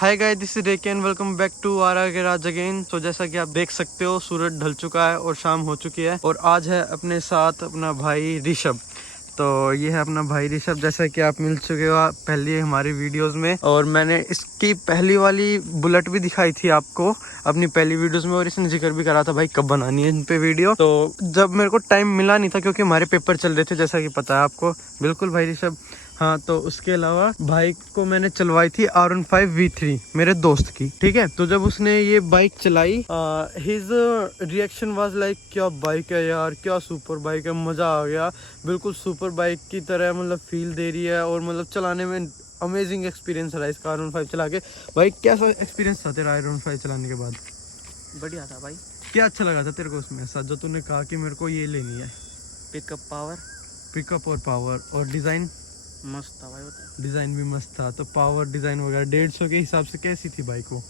Hi guys, this is Reki and welcome back to Aara garage again. तो जैसा कि आप देख सकते हो सूरज ढल चुका है और शाम हो चुकी है और आज है अपने साथ अपना भाई ऋषभ। तो ये है अपना भाई ऋषभ, जैसा कि आप मिल चुके हो पहले हमारी वीडियोस में, और मैंने इसकी पहली वाली बुलेट भी दिखाई थी आपको अपनी पहली वीडियोस में, और इसने जिक्र भी करा था भाई कब बनानी है इन पे वीडियो। तो जब मेरे को टाइम मिला नहीं था क्योंकि हमारे पेपर चल रहे थे, जैसा कि पता है आपको। बिल्कुल भाई ऋषभ। हाँ, तो उसके अलावा बाइक को मैंने चलवाई थी R15 V3 मेरे दोस्त की, ठीक है। तो जब उसने ये बाइक चलाई, हिज रिएक्शन वाज लाइक, क्या बाइक है यार, क्या सुपर बाइक है, मजा आ गया। बिल्कुल सुपर बाइक की तरह मतलब फील दे रही है, और मतलब चलाने में अमेजिंग एक्सपीरियंस रहा इसका R15 चला के। भाई कैसा एक्सपीरियंस था तेरा R15 चलाने के बाद? बढ़िया था भाई। क्या अच्छा लगा था तेरे को उसमें साथ, जो तूने कहा कि मेरे को ये लेनी है? पिकअप और पावर और डिजाइन मस्त था भाई। बता, डिजाइन भी मस्त था। तो पावर डिजाइन वगैरह 150 के हिसाब से कैसी थी बाइक वो?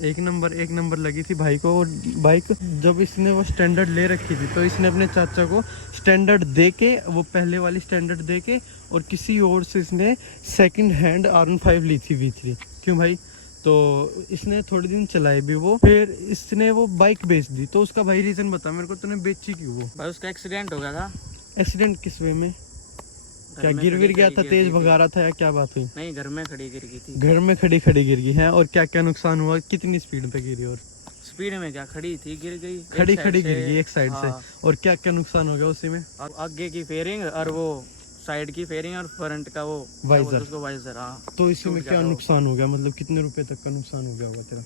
एक नंबर लगी थी भाई को। और बाइक जब इसने वो स्टैंडर्ड ले रखी थी, तो इसने अपने चाचा को स्टैंडर्ड दे के, वो पहले वाली स्टैंडर्ड दे के, और किसी और से इसने सेकंड हैंड R15 ली थी V3। क्यों भाई? तो इसने थोड़े दिन चलाई भी वो, फिर इसने वो बाइक बेच दी। तो उसका भाई रीजन बता मेरे को, तूने बेची क्यों वो? भाई उसका एक्सीडेंट हो गया था। एक्सीडेंट किस वे में? क्या गिर गया था, तेज भगा रहा था या क्या बात हुई? नहीं, घर में खड़ी गिर गई थी। घर में खड़ी गिर गई है। और क्या क्या नुकसान हुआ, कितनी स्पीड पे गिरी? और स्पीड में क्या, खड़ी थी गिर गई, खड़ी गिर गई एक साइड से। हाँ। और क्या क्या नुकसान हो गया उसी में? और आगे की फेयरिंग और वो साइड की फेयरिंग और फ्रंट का वो वाइजर। हाँ। तो इसमें क्या नुकसान हो गया, मतलब कितने रुपए तक का नुकसान हो गया होगा तेरा?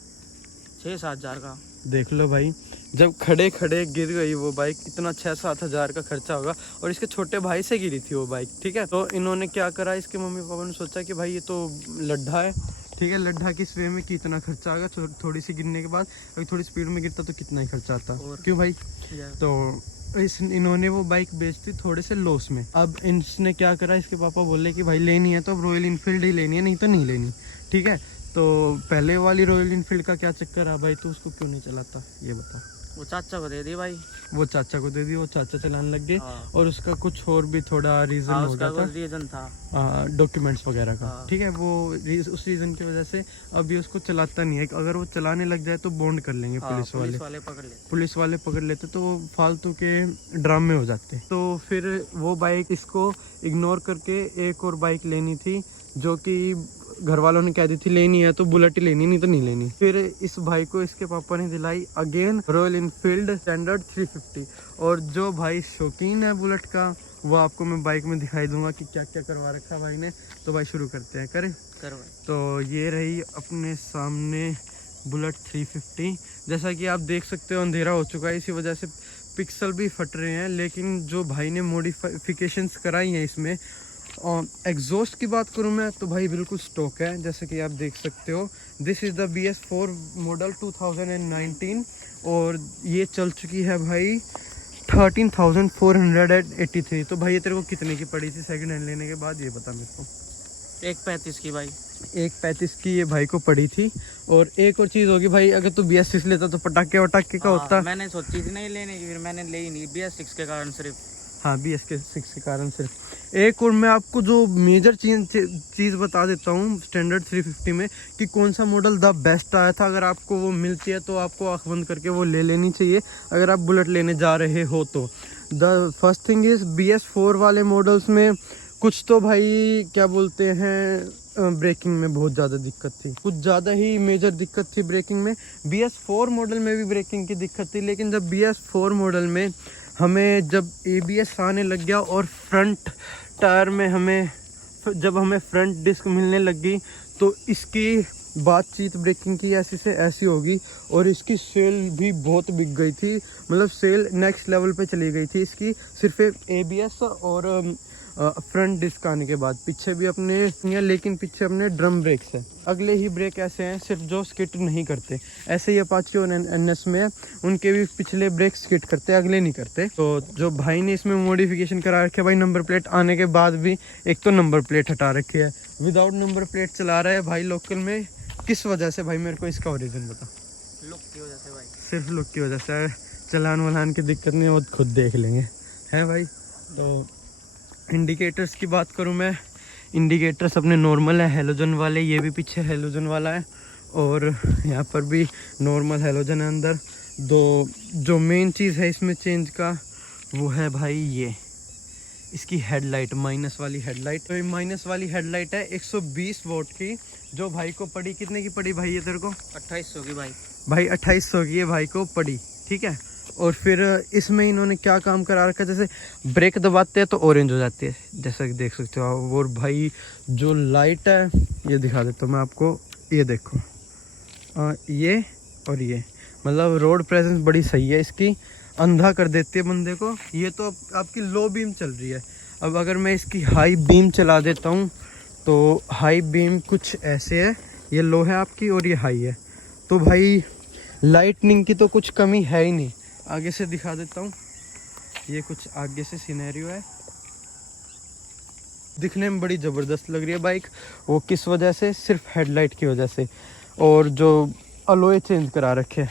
6-7 हजार का। देख लो भाई, जब खड़े गिर गई वो बाइक, इतना 6-7 हजार का खर्चा होगा। और इसके छोटे भाई से गिरी थी वो बाइक, ठीक है। तो इन्होंने क्या करा, इसके मम्मी पापा ने सोचा कि भाई ये तो लड्ढा है, ठीक है। लड्ढा किस वे में, कितना खर्चा आएगा थोड़ी सी गिरने के बाद? अगर थोड़ी स्पीड में गिरता तो कितना ही खर्चा आता। क्यों भाई? तो इन्होंने वो बाइक बेचती थोड़े से लॉस में। अब इसने क्या करा, इसके पापा बोले कि भाई लेनी है तो अब रॉयल इनफील्ड ही लेनी है, नहीं तो नहीं लेनी, ठीक है। तो पहले वाली रॉयल इनफील्ड का क्या चक्कर है भाई, तू उसको क्यों नहीं चलाता ये बता? वो चाचा को दे दी भाई। वो चाचा को दे दी, वो चाचा चलाने लग गए। हाँ। और उसका कुछ और भी थोड़ा रीजन हो गया था, रीजन था डॉक्यूमेंट्स वगैरह का, हाँ। ठीक है। वो उस रीजन की वजह से अभी उसको चलाता नहीं है। अगर वो चलाने लग जाए तो बॉन्ड कर लेंगे पुलिस वाले पकड़ लेते, तो वो फालतू के ड्रामे हो जाते। तो फिर वो बाइक इसको इग्नोर करके एक और बाइक लेनी थी, जो कि घर वालों ने कह दी थी लेनी है तो बुलेट ही लेनी, नहीं तो नहीं लेनी। फिर इस भाई को इसके पापा ने दिलाई अगेन रॉयल इनफील्ड स्टैंडर्ड 350। और जो भाई शौकीन है बुलेट का, वो आपको मैं बाइक में दिखाई दूंगा कि क्या क्या करवा रखा भाई ने। तो भाई शुरू करते हैं, करें? तो ये रही अपने सामने बुलेट 350। जैसा कि आप देख सकते हो अंधेरा हो चुका है, इसी वजह से पिक्सल भी फट रहे हैं। लेकिन जो भाई ने मॉडिफिकेशंस कराई हैं इसमें, एग्जॉस्ट की बात करूं मैं तो भाई बिल्कुल स्टॉक है, जैसे कि आप देख सकते हो। This is the BS4 model 2019, और ये चल चुकी है भाई 13,483। तो भाई ये तेरे को कितने की पड़ी थी सेकंड हैंड लेने के बाद, ये बता मेरे को। 1.35 की भाई। 1.35 की ये भाई को पड़ी थी। और एक और चीज़ होगी भाई, अगर तू BS6 लेता तो पटाखे का होता। मैंने सोची थी नहीं लेने की, फिर मैंने ले ही नहीं BS6 के कारण सिर्फ। हाँ, BS6 के कारण सिर्फ। एक और मैं आपको जो मेजर चीज़ बता देता हूँ स्टैंडर्ड 350 में, कि कौन सा मॉडल द बेस्ट आया था। अगर आपको वो मिलती है तो आपको आँख बंद करके वो ले लेनी चाहिए, अगर आप बुलेट लेने जा रहे हो तो। The first thing is BS4 वाले मॉडल्स में कुछ तो भाई क्या बोलते हैं, ब्रेकिंग में बहुत ज़्यादा दिक्कत थी, कुछ ज़्यादा ही मेजर दिक्कत थी ब्रेकिंग में। BS4 मॉडल में भी ब्रेकिंग की दिक्कत थी, लेकिन जब BS4 मॉडल में हमें जब ABS आने लग गया और फ्रंट टायर में जब हमें फ्रंट डिस्क मिलने लग गई, तो इसकी बातचीत ब्रेकिंग की ऐसी से ऐसी होगी। और इसकी सेल भी बहुत बिक गई थी, मतलब सेल नेक्स्ट लेवल पे चली गई थी इसकी, सिर्फ ABS और फ्रंट डिस्क आने के बाद। पीछे भी अपने, लेकिन पीछे अपने ड्रम ब्रेक्स है। अगले ही ब्रेक ऐसे हैं सिर्फ जो स्किट नहीं करते, ऐसे ही अपाची और NS में उनके भी पिछले ब्रेक स्किट करते, अगले नहीं करते। तो जो भाई ने इसमें मॉडिफिकेशन करा रखे भाई, नंबर प्लेट आने के बाद भी एक तो नंबर प्लेट हटा रखी है, विदाउट नंबर प्लेट चला रहा है भाई लोकल में। किस वजह से भाई, मेरे को इसका ओरिजिन बता। लुक की वजह से भाई, सिर्फ लुक की वजह से। चलान वलान की दिक्कत नहीं, वो खुद देख लेंगे, है भाई। तो इंडिकेटर्स की बात करूं मैं, इंडिकेटर्स अपने नॉर्मल है हेलोजन वाले, ये भी पीछे हेलोजन वाला है और यहाँ पर भी नॉर्मल हेलोजन है अंदर। दो जो मेन चीज़ है इसमें चेंज का वो है भाई ये इसकी हेडलाइट, माइनस वाली हेडलाइट। तो ये माइनस वाली हेडलाइट है 120 वोल्ट की, जो भाई को पड़ी, कितने की पड़ी भाई ये तेरे को? 2800 की भाई। 2800 की ये भाई को पड़ी, ठीक है। और फिर इसमें इन्होंने क्या काम करा रखा है, जैसे ब्रेक दबाते हैं तो ऑरेंज हो जाती है, जैसा कि देख सकते हो आप। और भाई जो लाइट है ये दिखा देता हूँ मैं आपको, ये देखो ये और ये, मतलब रोड प्रेजेंस बड़ी सही है इसकी, अंधा कर देती है बंदे को। ये तो आपकी लो बीम चल रही है। अब अगर मैं इसकी हाई बीम चला देता हूँ तो हाई बीम कुछ ऐसे है, ये लो है आपकी और ये हाई है। तो भाई लाइटनिंग की तो कुछ कमी है ही नहीं। आगे से दिखा देता हूँ, ये कुछ आगे से सिनेरियो है। दिखने में बड़ी ज़बरदस्त लग रही है बाइक, वो किस वजह से? सिर्फ हेडलाइट की वजह से। और जो अलॉय चेंज करा रखे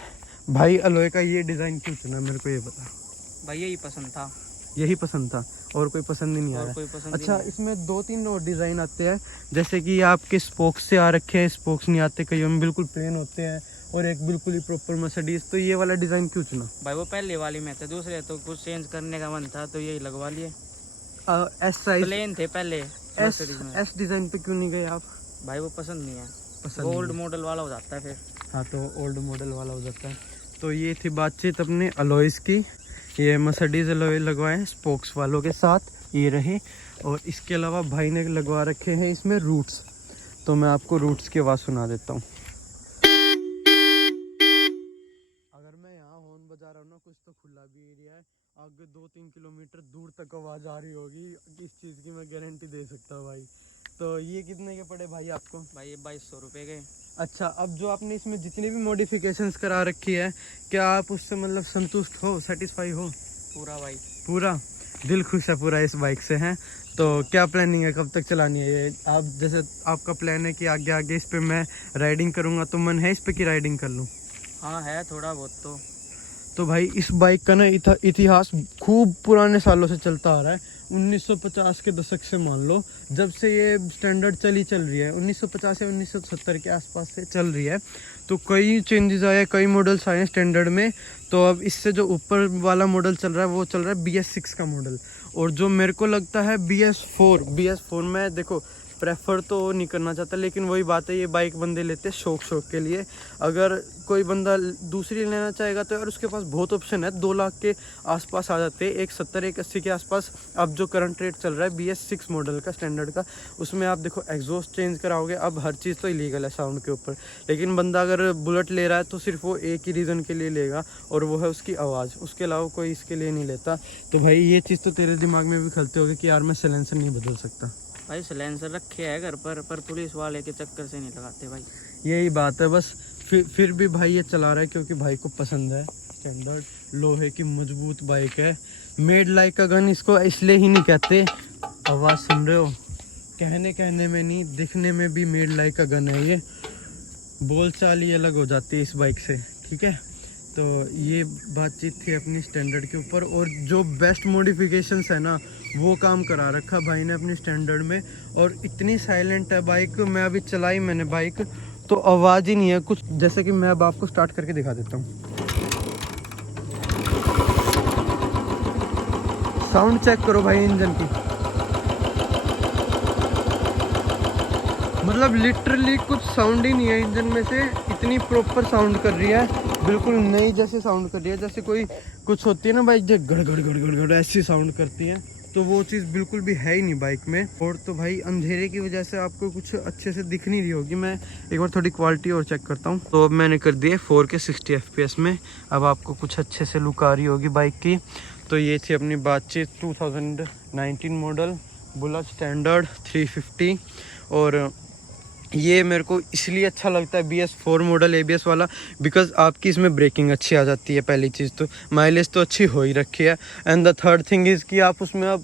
भाई, अलॉय का ये डिज़ाइन क्यों चुना मेरे को ये बता। भाई यही पसंद था। यही पसंद था और कोई पसंद ही नहीं आया? कोई पसंद अच्छा, इसमें 2-3 और डिज़ाइन आते हैं, जैसे कि आपके स्पोक्स से आ रखे हैं, स्पोक्स नहीं आते, कई में बिल्कुल प्लेन होते हैं और एक बिल्कुल ही प्रॉपर मर्सिडीज। तो ये वाला डिज़ाइन क्यों चुना भाई? वो पहले वाली में थे, दूसरे तो कुछ चेंज करने का मन था तो यही लगवा लिए। एस साइज प्लेन थे पहले। एस डिज़ाइन पे क्यों नहीं गए आप? भाई वो पसंद नहीं है, पसंद ओल्ड मॉडल वाला हो जाता है फिर। हाँ, तो ओल्ड मॉडल वाला हो जाता है। तो ये थी बातचीत अपने अलॉयज़ की। ये मर्सिडीज अलॉय लगवाए स्पोक्स वालों के साथ, ये रहे। और इसके अलावा भाई ने लगवा रखे हैं इसमें रूट्स, तो मैं आपको रूट्स की आवाज़ सुना देता हूँ। अगर मैं यहाँ हॉर्न बजा रहा हूँ ना, कुछ तो खुला भी एरिया है, आगे 2-3 किलोमीटर दूर तक आवाज़ आ रही होगी, इस चीज़ की मैं गारंटी दे सकता हूँ भाई। तो ये कितने के पड़े भाई आपको? भाई ये 2200 रुपये के। अच्छा, अब जो आपने इसमें जितनी भी मॉडिफिकेशंस करा रखी है, क्या आप उससे मतलब संतुष्ट हो, सेटिस्फाई हो? पूरा भाई, पूरा दिल खुश है पूरा इस बाइक से हैं। तो क्या प्लानिंग है, कब तक चलानी है ये? आप जैसे आपका प्लान है कि आगे आगे इस पे मैं राइडिंग करूँगा, तो मन है इस पे कि राइडिंग कर लूँ? हाँ है थोड़ा बहुत। तो भाई इस बाइक का ना इतिहास खूब पुराने सालों से चलता आ रहा है, 1950 के दशक से मान लो, जब से ये स्टैंडर्ड चल रही है, 1950 या 1970 के आसपास से चल रही है। तो कई चेंजेस आए, कई मॉडल्स आए हैं स्टैंडर्ड में। तो अब इससे जो ऊपर वाला मॉडल चल रहा है वो चल रहा है BS6 का मॉडल, और जो मेरे को लगता है BS4 में देखो प्रेफर तो नहीं करना चाहता, लेकिन वही बात है, ये बाइक बंदे लेते हैं शौक के लिए। अगर कोई बंदा दूसरी लेना चाहेगा तो यार उसके पास बहुत ऑप्शन है, 2 लाख के आसपास आ जाते हैं, 170-180 के आसपास। अब जो करंट रेट चल रहा है BS6 मॉडल का स्टैंडर्ड का, उसमें आप देखो एग्जॉस्ट चेंज कराओगे। अब हर चीज़ तो इलीगल है साउंड के ऊपर, लेकिन बंदा अगर बुलेट ले रहा है तो सिर्फ वो एक ही रीज़न के लिए लेगा, और वो है उसकी आवाज़, उसके अलावा कोई इसके लिए नहीं लेता। तो भाई ये चीज़ तो तेरे दिमाग में भी खलते होगी कि यार मैं साइलेंसर नहीं बदल सकता। भाई साइलेंसर रखे है घर पर पुलिस वाले के चक्कर से नहीं लगाते भाई। यही बात है बस। फिर भी भाई ये चला रहा है क्योंकि भाई को पसंद है। स्टैंडर्ड लोहे की मजबूत बाइक है, मेड लाइक अ गन इसको इसलिए ही नहीं कहते। आवाज़ सुन रहे हो, कहने में नहीं, दिखने में भी मेड लाइक अ गन है। ये बोलचाल ही अलग हो जाती है इस बाइक से, ठीक है। तो ये बातचीत थी अपनी स्टैंडर्ड के ऊपर, और जो बेस्ट मॉडिफिकेशंस है ना वो काम करा रखा भाई ने अपनी स्टैंडर्ड में। और इतनी साइलेंट है बाइक, मैं अभी चलाई मैंने बाइक तो आवाज़ ही नहीं है कुछ। जैसे कि मैं अब आपको स्टार्ट करके दिखा देता हूँ, साउंड चेक करो भाई इंजन की, मतलब लिटरली कुछ साउंड ही नहीं है इंजन में से, इतनी प्रॉपर साउंड कर रही है, बिल्कुल नई जैसे साउंड कर रही है। जैसे कोई कुछ होती है ना बाइक जो गड़ गड़ गड़ गड़ गड़ ऐसी साउंड करती है, तो वो चीज़ बिल्कुल भी है ही नहीं बाइक में। और तो भाई अंधेरे की वजह से आपको कुछ अच्छे से दिख नहीं रही होगी। मैं एक बार थोड़ी क्वालिटी और चेक करता हूँ। तो अब मैंने कर दिया 4K 60 FPS में, अब आपको कुछ अच्छे से लुक आ रही होगी बाइक की। तो ये थी अपनी बातचीत 2019 मॉडल बुलेट स्टैंडर्ड 350। और ये मेरे को इसलिए अच्छा लगता है BS4 मॉडल ABS वाला, बिकॉज आपकी इसमें ब्रेकिंग अच्छी आ जाती है। पहली चीज़ तो माइलेज तो अच्छी हो ही रखी है, and the third thing is कि आप उसमें अब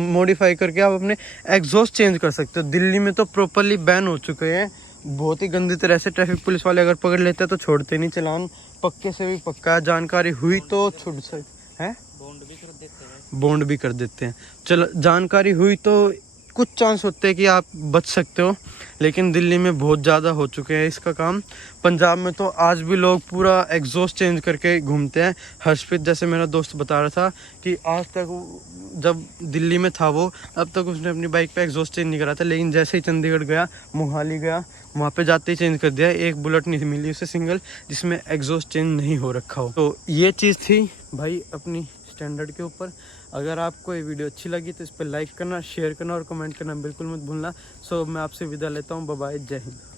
मॉडिफाई करके आप अपने एग्जॉस्ट चेंज कर सकते हो। दिल्ली में तो प्रॉपरली बैन हो चुके हैं बहुत ही गंदी तरह से, ट्रैफिक पुलिस वाले अगर पकड़ लेते हैं तो छोड़ते नहीं चालान, पक्के से भी पक्का है, जानकारी हुई तो छूट सकते हैं, बॉन्ड भी कर देते हैं। बॉन्ड भी कर देते हैं। चलो जानकारी हुई तो कुछ चांस होते हैं कि आप बच सकते हो, लेकिन दिल्ली में बहुत ज़्यादा हो चुके हैं इसका काम। पंजाब में तो आज भी लोग पूरा एग्जॉस्ट चेंज करके घूमते हैं। हर्षप्रीत जैसे मेरा दोस्त बता रहा था कि आज तक जब दिल्ली में था वो, अब तक उसने अपनी बाइक पे एग्जॉस्ट चेंज नहीं करा था, लेकिन जैसे ही चंडीगढ़ गया, मोहाली गया, वहाँ पे जाते ही चेंज कर दिया। एक बुलेट नहीं मिली उसे सिंगल जिसमें एग्जॉस्ट चेंज नहीं हो रखा हो। तो ये चीज़ थी भाई अपनी स्टैंडर्ड के ऊपर। अगर आपको ये वीडियो अच्छी लगी तो इस पर लाइक करना, शेयर करना और कमेंट करना बिल्कुल मत भूलना। सो मैं आपसे विदा लेता हूँ। बाय बाय, जय हिंद।